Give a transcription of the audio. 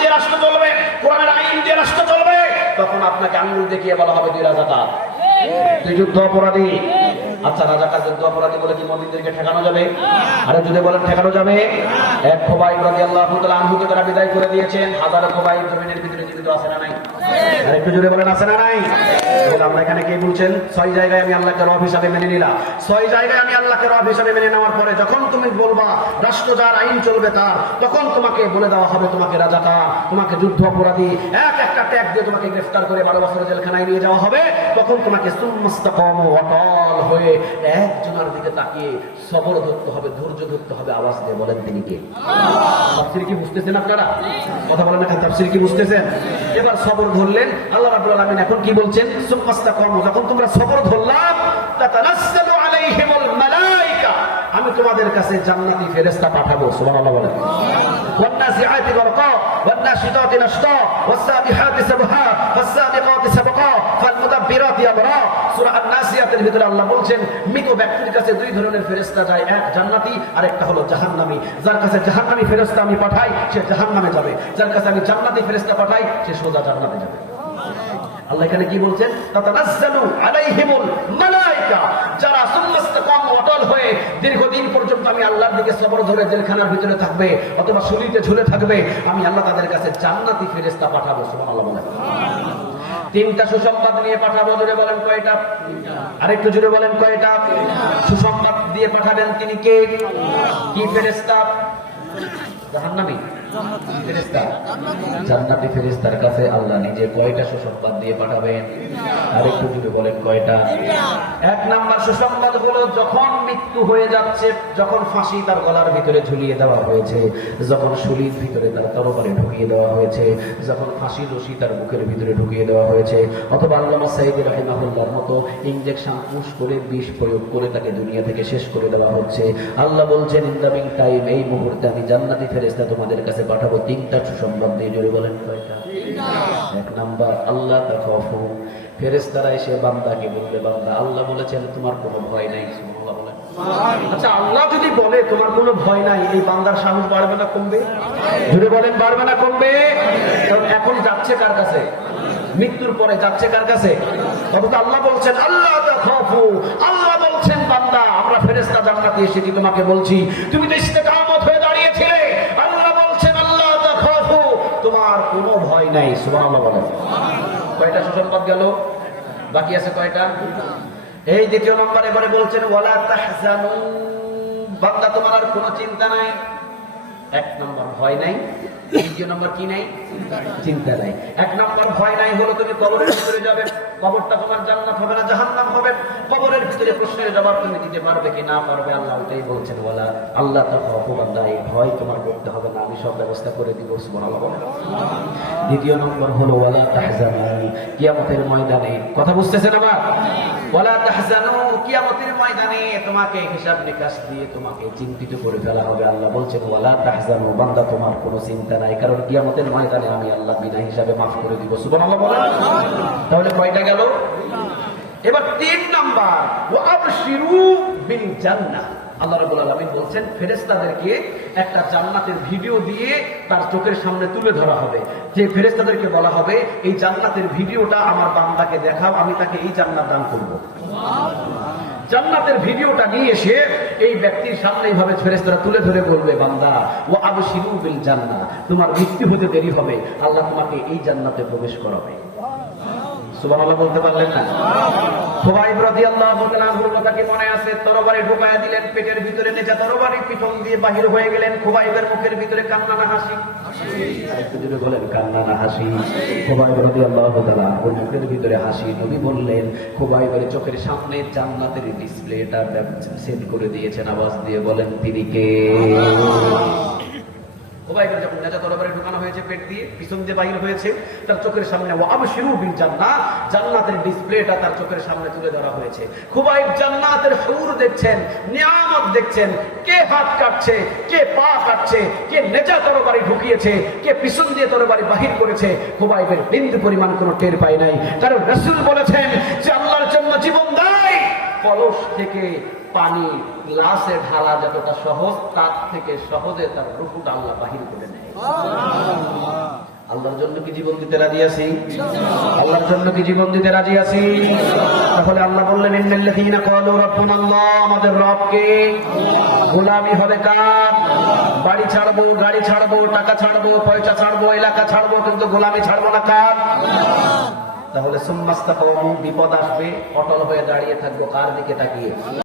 দিয়ে রাষ্ট্র চলবে, কোরআনের আইন দিয়ে রাষ্ট্র চলবে, তখন আপনাকে আঙ্গুল দেখিয়ে বলা হবে তুই রাজাকার, তুই যুদ্ধ অপরাধী। আচ্ছা, রাজাকার যুদ্ধ অপরাধী বলে কি মুমিনদেরকে ঠেকানো যাবে? আরে যদি বলেন ঠেকানো যাবে। এক খুবাইব রাদিয়াল্লাহু তাআলা আনহুকে তারা বিদায় করে দিয়েছেন। হাজারো খুবাইব জমিনের ভিতরে জীবিত আছে না নাই? আর একটু জোরে বলেন আছে না নাই? তাহলে আমরা এখানে কি বলছেন? 6 জায়গায় আমি আল্লাহকে রব হিসাবে মেনে নিলাম। 6 জায়গায় আমি আল্লাহকে রব হিসাবে মেনে নেওয়ার পরে যখন তুমি বলবা রাষ্ট্র যার, আইন চলবে তার, তখন তোমাকে বলে দেওয়া হবে তোমাকে রাজাকার, তোমাকে যুদ্ধ অপরাধী, একটা ট্যাগ দিয়ে তোমাকে গ্রেফতার করে 12 বছরের জেলখানায় নিয়ে যাওয়া হবে। তখন তোমাকে সুম্মাস্তাকামু অটল হয়ে একজনের দিকে তাকিয়ে সবর ধরতে হবে, ধৈর্য ধরতে হবে। আওয়াজ দিয়ে বলেন তিনি কে? তাফসীর কি বুঝতেছেন আপনারা? কথা বলেন না, তাফসীর কি বুঝতেছেন? এবার সবর ধরলেন। আল্লাহ রাব্বুল আলামিন এখন কি বলছেন? সুম্মাস্তাকামু, যখন তোমরা সবর ধরলাম, তাতানাসসালু আলাইহিমুল মালায়েকা, আমি তোমাদের কাছে জান্নাতি ফেরেশতা পাঠাবো। সুবহানাল্লাহ বলেন। ওয়ান্নাসিআতি গরকা ওয়ান্নাশিতাতি নাশতা ওয়াসসাবিহাতি সাবহা ফাসসাবিকাতি সাবকা ফালমুদাব্বিরাতি আমরা। সূরা আন-নাসিয়াতের ভিতরে আল্লাহ বলছেন মৃত ব্যক্তির কাছে 2 ধরনের ফেরেশতা যায়, এক জান্নাতি আর একটা হলো জাহান্নামী। যার কাছে জাহান্নামী ফেরেশতা আমি পাঠাই সে জাহান্নামে যাবে, যার কাছে আমি জান্নাতি ফেরেশতা পাঠাই সে সোজা জান্নাতে যাবে। আল্লাহ এখানে কি বলছেন? তাতানাজ্জালু আলাইহিমুল মালায়েকা, যারা সুম্মাস্তাকামু অটল হয়ে দীর্ঘদিন পর্যন্ত আমি আল্লাহর দিকে সবর ধরে জেলখানার ভিতরে থাকবে অথবা শরীরে ঝুলে থাকবে, আমি আল্লাহ তাদের কাছে জান্নাতি ফেরেশতা পাঠাবো। সুবহানাল্লাহ বলেন। 3টা সুসংবাদ নিয়ে পাঠাবো। জোরে বলেন কয়টা? আরেকটু জোরে বলেন কয়টা? সুসংবাদ দিয়ে পাঠাবেন তিনি কে? কি ফেরেশতা? জাহান্নামী ফেরেশতা, জান্নাতি ফেরেশতার কাছে আল্লাহ নিজে কয়টা সুসংবাদ দিয়ে পাঠাবেন? আরেকটু জোরে বলেন কয়টা? 1 নাম্বার সুসংবাদ হলো যখন মৃত্যু হয়ে যাচ্ছে, যখন ফাঁসি তার গলার ভিতরে ঝুলিয়ে দেওয়া হয়েছে, যখন শরীর ভিতরে তার তরবারি ঢুকিয়ে দেওয়া হয়েছে, যখন ফাঁসি রশি তার বুকের ভিতরে ঢুকিয়ে দেওয়া হয়েছে, অথবা আল্লামা সাঈদ রাহিমাহুল্লাহর মতো ইনজেকশন পুশ করে বিষ প্রয়োগ করে তাকে দুনিয়া থেকে শেষ করে দেওয়া হচ্ছে, আল্লাহ বলছেন ইন দ্য মিন টাইম, এই মুহূর্তে আমি জান্নাতি ফেরেশতা তোমাদের কাছে পাঠাবো। 3টা সুসংবাদ দিয়ে জোরে বলেন কয়টা? 1 নাম্বার আল্লাহ তাখাফু, ফেরেশতারা এসে বান্দাকে বলবে বান্দা আল্লাহ বলেছেন তোমার কোনো ভয় নাই। সুবহানাল্লাহ বলেন। আচ্ছা, আল্লাহ যদি বলে তোমার কোনো ভয় নাই, এই বান্দার সাহস বাড়বে না কমবে? জোরে বলেন বাড়বে না কমবে? কারণ এখন যাচ্ছে কার কাছে? মৃত্যুর পরে যাচ্ছে কার কাছে? তবে আল্লাহ বলছেন আল্লাহ তাখাফু, আল্লাহ বলছেন বান্দা আমরা ফেরেশতা জান্নাতে এসেছি তোমাকে বলছি, তুমি তো ইস্তেকামত হয়ে দাঁড়িয়েছিলে, আল্লাহ বলছেন আল্লাহ তাখাফু, তোমার কোনো ভয় নাই। সুবহানাল্লাহ বলেন। কয়টা সুসংবাদ গেল? বাকি আছে কয়টা? এই 2য় নম্বর এবারে বলছেন ওয়ালা তাহজানু, বান্দা তোমার আর কোনো চিন্তা নাই। 1 নম্বর ভয় নাই, 2 নম্বর কি নাই? চিন্তা নাই। 1 নম্বর ভয় নাই হলো তুমি কবরের ভিতরে যাবে, কবরটা তোমার জান্নাত হবে না জাহান্নাম হবে, কবরের ভিতরে প্রশ্নের জবাব তুমি দিতে পারবে কি না পারবে, আল্লাহ ওইটাই বলছেন ওয়ালা আল্লাহ তাখাফু, বান্দা এই ভয় তোমার করতে হবে না, আমি সব ব্যবস্থা করে দিব। সুবহানাল্লাহ। 2 নম্বর হলো ওয়ালা তাহজানু, কিয়ামতের ময়দানে, কথা বুঝতেছেন আবার? ওয়ালা তাহজানু, কিয়ামতের ময়দানে তোমাকে হিসাব নিকাশ দিয়ে তোমাকে চিন্তিত করে ফেলা হবে। আল্লাহ বলছেন ওয়ালা তাহজানু, বান্দা তোমার কোনো চিন্তা নাই, কারণ কিয়ামতের ময়দানে আমি আল্লাহ বিনা হিসাবে মাফ করে দিব। সুবহানাল্লাহ বলেন। তাহলে কয়টা গেল? এবার 3 নাম্বার ওয়া আবশিরু বিল জান্নাহ, আল্লাহ রাব্বুল আলামিন বলছেন ফেরেশতাদেরকে একটা জান্নাতের ভিডিও দিয়ে তার চোখের সামনে তুলে ধরা হবে, যে ফেরেশতাদেরকে বলা হবে এই জান্নাতের ভিডিওটা আমার বান্দাকে দেখাও, আমি তাকে এই জান্নাত দান করব। জান্নাতের ভিডিওটা নিয়ে এসে এই ব্যক্তির সামনে এইভাবে ফেরেশতারা তুলে ধরে বলবে বান্দা ও আবশিরু বিল জান্নাহ, তোমার মৃত্যু হতে দেরি হবে, আল্লাহ তোমাকে এই জান্নাতে প্রবেশ করাবে। সুবহানাল্লাহ বলতে পারলেন না? খুবাইব রাদিয়াল্লাহু তাআলা আনহুর কথা কি মনে আছে? তরবারি ঢুকায়া দিলেন পেটের ভিতরে, নেচা তরবারি পিছন দিয়ে বাহির হয়ে গেলেন। খুবাইবের মুখের ভিতরে কান্না না হাসি? একটু জোরে বলেন কান্না না হাসি? খুবাইব রাদিয়াল্লাহু তাআলা আনহুর মুখের ভিতরে হাসি। নবী বললেন খুবাইবের চোখের সামনে জান্নাতের ডিসপ্লেটা সেট করে দিয়েছেন। আওয়াজ দিয়ে বলেন তিনি কে? খুবাইবের যখন নেচা তরবারি ঢুকানো হয়েছে পেট দিয়ে, পিছন দিয়ে বাহির হয়েছে, তার চোখের সামনে ওয়া আবশিরু বিল জান্নাহ, জান্নাতের ডিসপ্লেটা তার চোখের সামনে তুলে ধরা হয়েছে। খুবাইব জান্নাতের হুর দেখছেন, নিয়ামত দেখছেন, কে হাত কাটছে, কে পা কাটছে, কে নেচা তরবারি ঢুকিয়েছে, কে পিছন দিয়ে তরবারি বাহির করেছে, খুবাইবের বিন্দু পরিমাণ কোনো টের পায় নাই। কারণ রাসূল বলেছেন যে আল্লাহর জন্য জীবন দেয়, কলস থেকে পানি গ্লাসে ঢালা যতটা সহজ, তার থেকে সহজে তার রূহটা আল্লাহ বাহির করে নেয়। আল্লাহর জন্য কি জীবন দিতে রাজি আছি? আল্লাহর জন্য কি জীবন দিতে রাজি আছি? তাহলে আল্লাহ বললেন ইন্নাল্লাযীনা ক্বালু রাব্বুনাল্লাহ, আমাদের রবকে। গোলামি হবে কার? বাড়ি ছাড়বো, গাড়ি ছাড়বো, টাকা ছাড়বো, পয়সা ছাড়বো, এলাকা ছাড়বো, কিন্তু গোলামি ছাড়বো না কার? তাহলে সুম্মাস্তাকামু, বিপদ আসবে, অটল হয়ে দাঁড়িয়ে থাকবো কার দিকে তাকিয়ে?